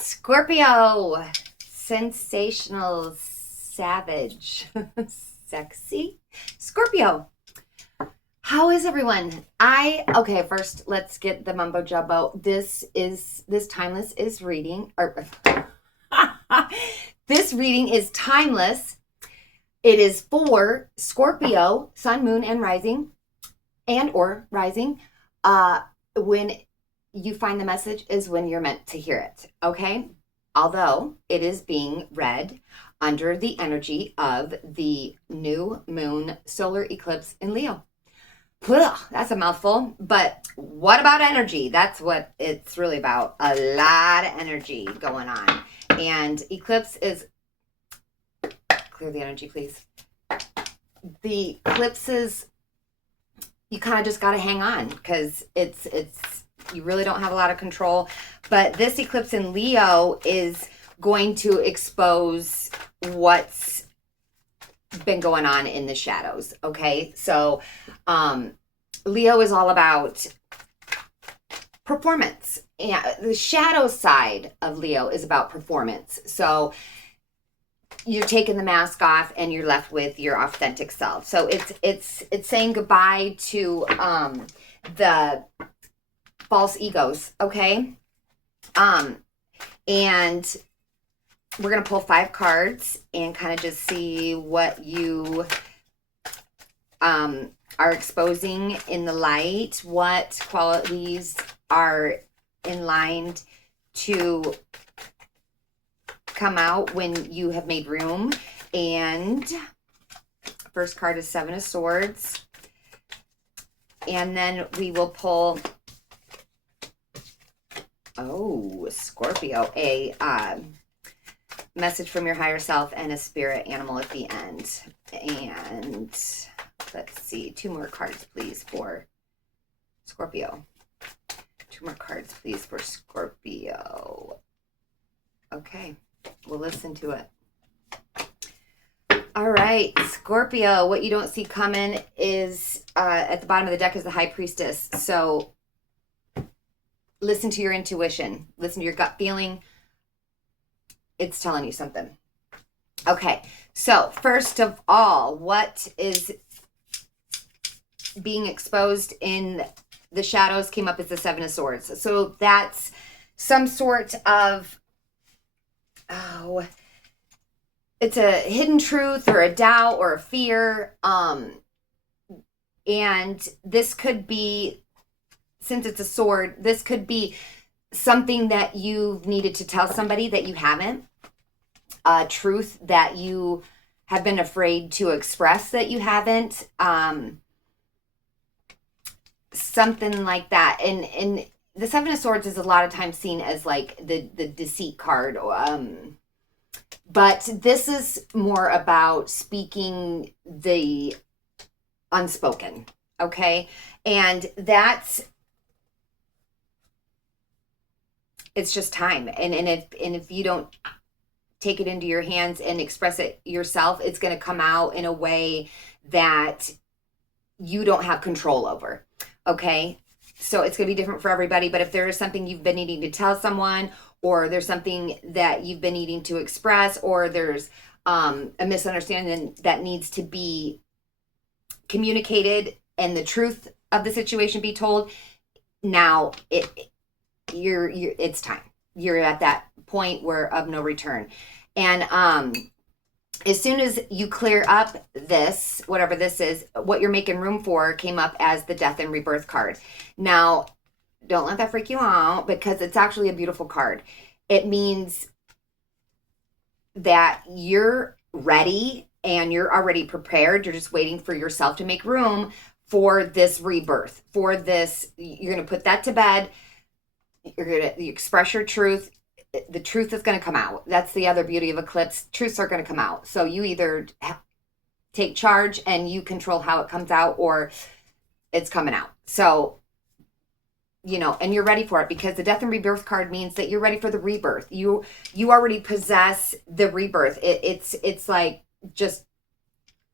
Scorpio, sensational, savage, sexy. Scorpio, how is everyone? Okay, first let's get the mumbo jumbo. This timeless is reading, or this reading is timeless. It is for Scorpio, sun, moon, and rising, and or rising. When you find the message is when you're meant to hear it, okay? Although it is being read under the energy of the new moon solar eclipse in Leo. That's a mouthful, but what about energy? That's what it's really about. A lot of energy going on. And eclipse is, clear the energy, please. The eclipses, you kind of just got to hang on because it's you really don't have a lot of control. But this eclipse in Leo is going to expose what's been going on in the shadows, okay? So Leo is all about performance. Yeah, the shadow side of Leo is about performance. So you're taking the mask off and you're left with your authentic self. So it's saying goodbye to the false egos, okay? And we're going to pull 5 cards and kind of just see what you are exposing in the light, what qualities are in line to come out when you have made room. And first card is 7 of Swords. And then we will pull, Scorpio, a message from your higher self and a spirit animal at the end. And let's see, 2 more cards, please, for Scorpio. 2 more cards, please, for Scorpio. Okay, we'll listen to it. All right, Scorpio, what you don't see coming is at the bottom of the deck is the High Priestess. So listen to your intuition. Listen to your gut feeling. It's telling you something. Okay, so first of all, what is being exposed in the shadows came up as the 7 of Swords. So that's some sort of, it's a hidden truth or a doubt or a fear. And this could be, since it's a sword, this could be something that you've needed to tell somebody that you haven't, a truth that you have been afraid to express that you haven't, something like that. And the 7 of Swords is a lot of times seen as like the deceit card, but this is more about speaking the unspoken, okay? And it's just time. And if you don't take it into your hands and express it yourself, it's going to come out in a way that you don't have control over, okay? So it's going to be different for everybody, but if there is something you've been needing to tell someone, or there's something that you've been needing to express, or there's a misunderstanding that needs to be communicated and the truth of the situation be told, now it's time. You're at that point where of no return. And as soon as you clear up this, whatever this is, what you're making room for came up as the Death and Rebirth card. Now, don't let that freak you out, because it's actually a beautiful card. It means that you're ready and you're already prepared. You're just waiting for yourself to make room for this rebirth, for this. You're going to put that to bed. You're going to express your truth. The truth is going to come out. That's the other beauty of eclipse. Truths are going to come out. So you either take charge and you control how it comes out, or it's coming out. So, and you're ready for it, because the Death and Rebirth card means that you're ready for the rebirth. You already possess the rebirth. It's like just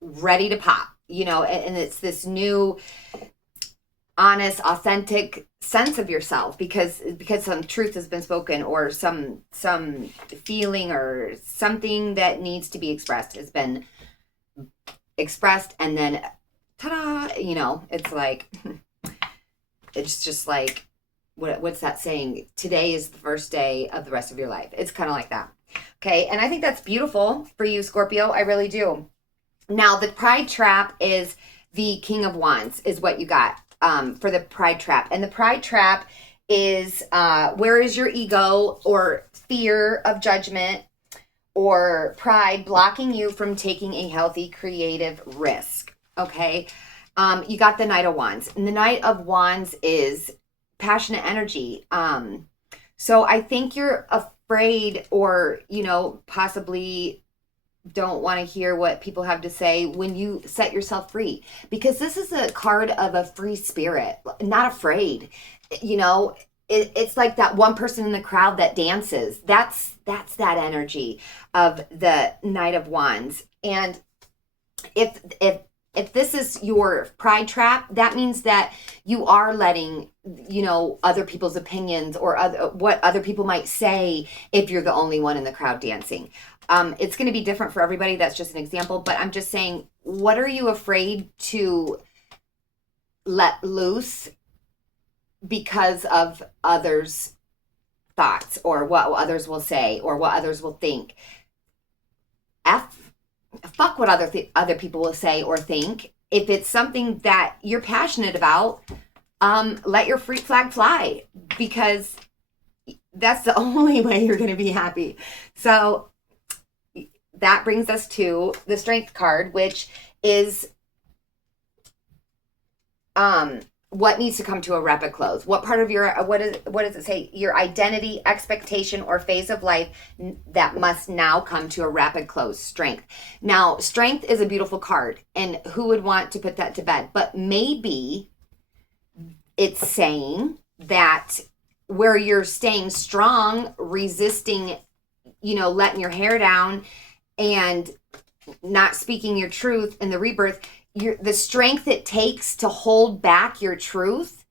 ready to pop, and it's this new honest, authentic sense of yourself, because some truth has been spoken, or some feeling or something that needs to be expressed has been expressed, and then ta-da, it's like, it's just like, what's that saying? Today is the first day of the rest of your life. It's kind of like that. Okay, and I think that's beautiful for you, Scorpio. I really do. Now, the pride trap is the King of Wands is what you got for the pride trap. And the pride trap is where is your ego or fear of judgment or pride blocking you from taking a healthy, creative risk? Okay, you got the Knight of Wands. And the Knight of Wands is passionate energy. So I think you're afraid, or, possibly don't want to hear what people have to say when you set yourself free, because this is a card of a free spirit, not afraid. It's like that one person in the crowd that dances. That's that energy of the Knight of Wands. And if this is your pride trap, that means that you are letting, other people's opinions or what other people might say if you're the only one in the crowd dancing. It's going to be different for everybody. That's just an example. But I'm just saying, what are you afraid to let loose because of others' thoughts, or what others will say, or what others will think? Fuck what other people will say or think. If it's something that you're passionate about, let your freak flag fly, because that's the only way you're going to be happy. So that brings us to the Strength card, which is what needs to come to a rapid close. What part of your, what does it say? Your identity, expectation, or phase of life that must now come to a rapid close. Strength. Now, Strength is a beautiful card, and who would want to put that to bed? But maybe it's saying that where you're staying strong, resisting, letting your hair down and not speaking your truth in the rebirth, the strength it takes to hold back your truth,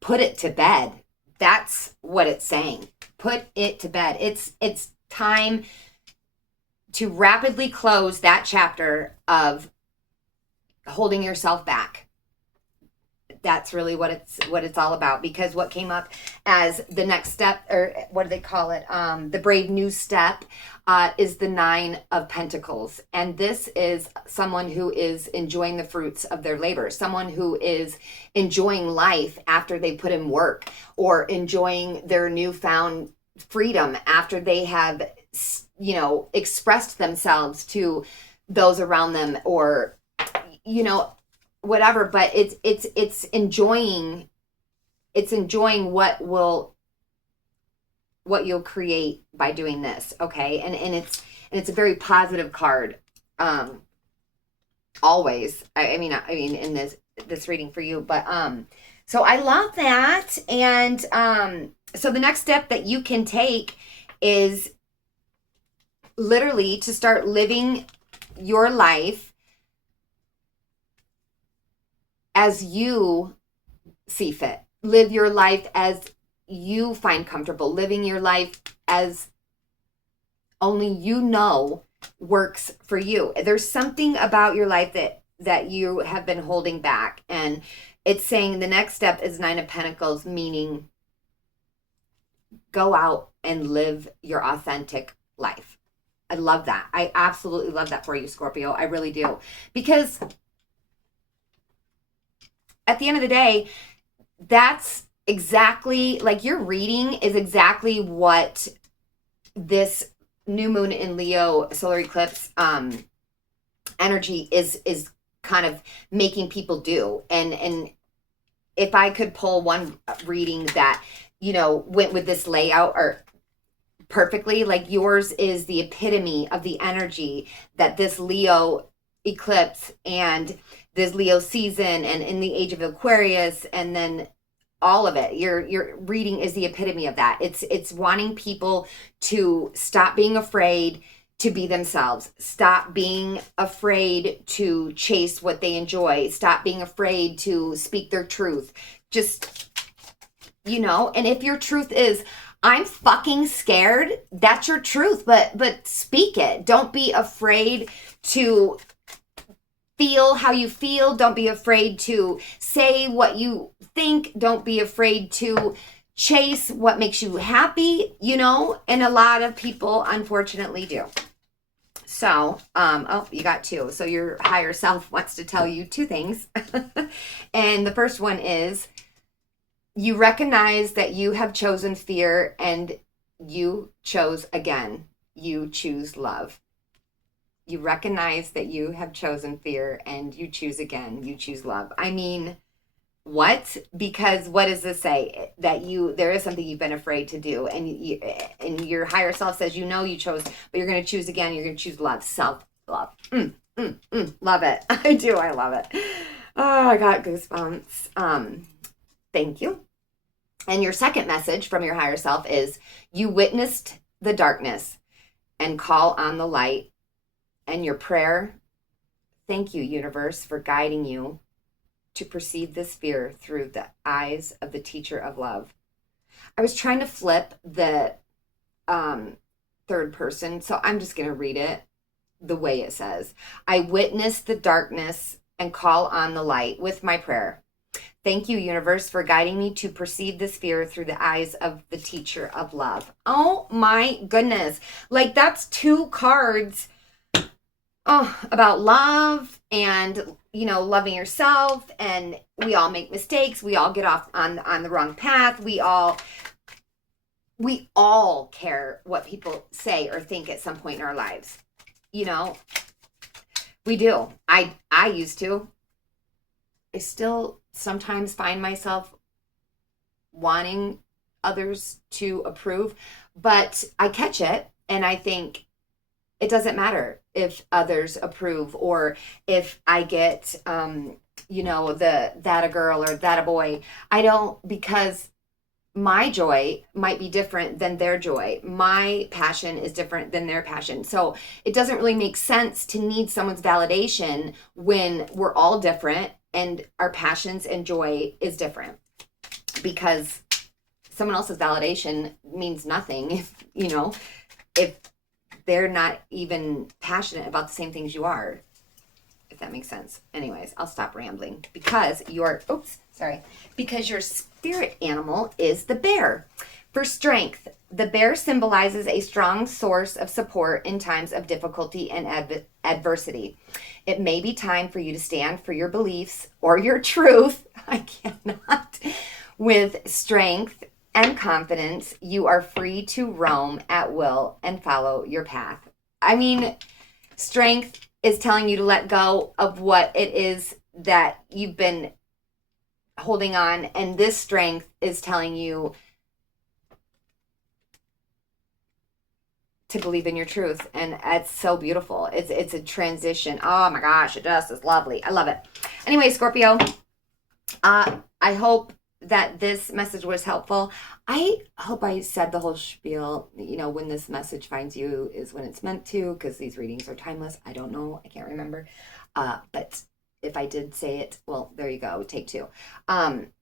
put it to bed. That's what it's saying. Put it to bed. It's time to rapidly close that chapter of holding yourself back. That's really what it's all about, because what came up as the next step, or what do they call it? The brave new step is the 9 of Pentacles. And this is someone who is enjoying the fruits of their labor, someone who is enjoying life after they put in work, or enjoying their newfound freedom after they have, expressed themselves to those around them, or, whatever. But it's enjoying what you'll create by doing this. Okay. And it's a very positive card. Always. I mean, in this reading for you, but, so I love that. And, so the next step that you can take is literally to start living your life as you see fit. Live your life as you find comfortable. Living your life as only works for you. There's something about your life that you have been holding back. And it's saying the next step is 9 of Pentacles, meaning go out and live your authentic life. I love that. I absolutely love that for you, Scorpio. I really do. Because at the end of the day, that's exactly, like, your reading is exactly what this new moon in Leo solar eclipse energy is kind of making people do. And if I could pull one reading that, went with this layout or perfectly, like yours is the epitome of the energy that this Leo eclipse and this Leo season and in the age of Aquarius, and then all of it, your reading is the epitome of that. It's wanting people to stop being afraid to be themselves, stop being afraid to chase what they enjoy, stop being afraid to speak their truth, Just, and if your truth is, I'm fucking scared, that's your truth, but speak it. Don't be afraid to feel how you feel. Don't be afraid to say what you think. Don't be afraid to chase what makes you happy, and a lot of people unfortunately do. So, you got two. So your higher self wants to tell you two things. And the first one is, you recognize that you have chosen fear and you chose again. You choose love. You recognize that you have chosen fear and you choose again. You choose love. I mean, what? Because what does this say? That there is something you've been afraid to do, and your higher self says, you chose, but you're going to choose again. You're going to choose love, self-love. Love it. I do. I love it. Oh, I got goosebumps. Thank you. And your second message from your higher self is, you witnessed the darkness and call on the light. And your prayer, thank you, universe, for guiding you to perceive this fear through the eyes of the teacher of love. I was trying to flip the third person, so I'm just going to read it the way it says. I witness the darkness and call on the light with my prayer. Thank you, universe, for guiding me to perceive this fear through the eyes of the teacher of love. Oh my goodness. Like, that's two cards about love and, loving yourself. And we all make mistakes. We all get off on the wrong path. We all care what people say or think at some point in our lives. We do. I used to. I still sometimes find myself wanting others to approve, but I catch it and I think it doesn't matter if others approve or if I get, that a girl or that a boy. I don't, because my joy might be different than their joy. My passion is different than their passion. So it doesn't really make sense to need someone's validation when we're all different and our passions and joy is different, because someone else's validation means nothing if they're not even passionate about the same things you are, if that makes sense. Anyways, I'll stop rambling because your spirit animal is the bear. For strength, the bear symbolizes a strong source of support in times of difficulty and adversity. It may be time for you to stand for your beliefs or your truth. I cannot. With strength and confidence, you are free to roam at will and follow your path. I mean, strength is telling you to let go of what it is that you've been holding on, and this strength is telling you to believe in your truth, and it's so beautiful. It's a transition. Oh my gosh, it just is lovely. I love it. Anyway, Scorpio, I hope that this message was helpful. I hope I said the whole spiel. When this message finds you is when it's meant to, because these readings are timeless. I don't know. I can't remember. But if I did say it, well, there you go. Take two. And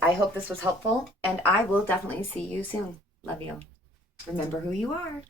I hope this was helpful, and I will definitely see you soon. Love you. Remember who you are.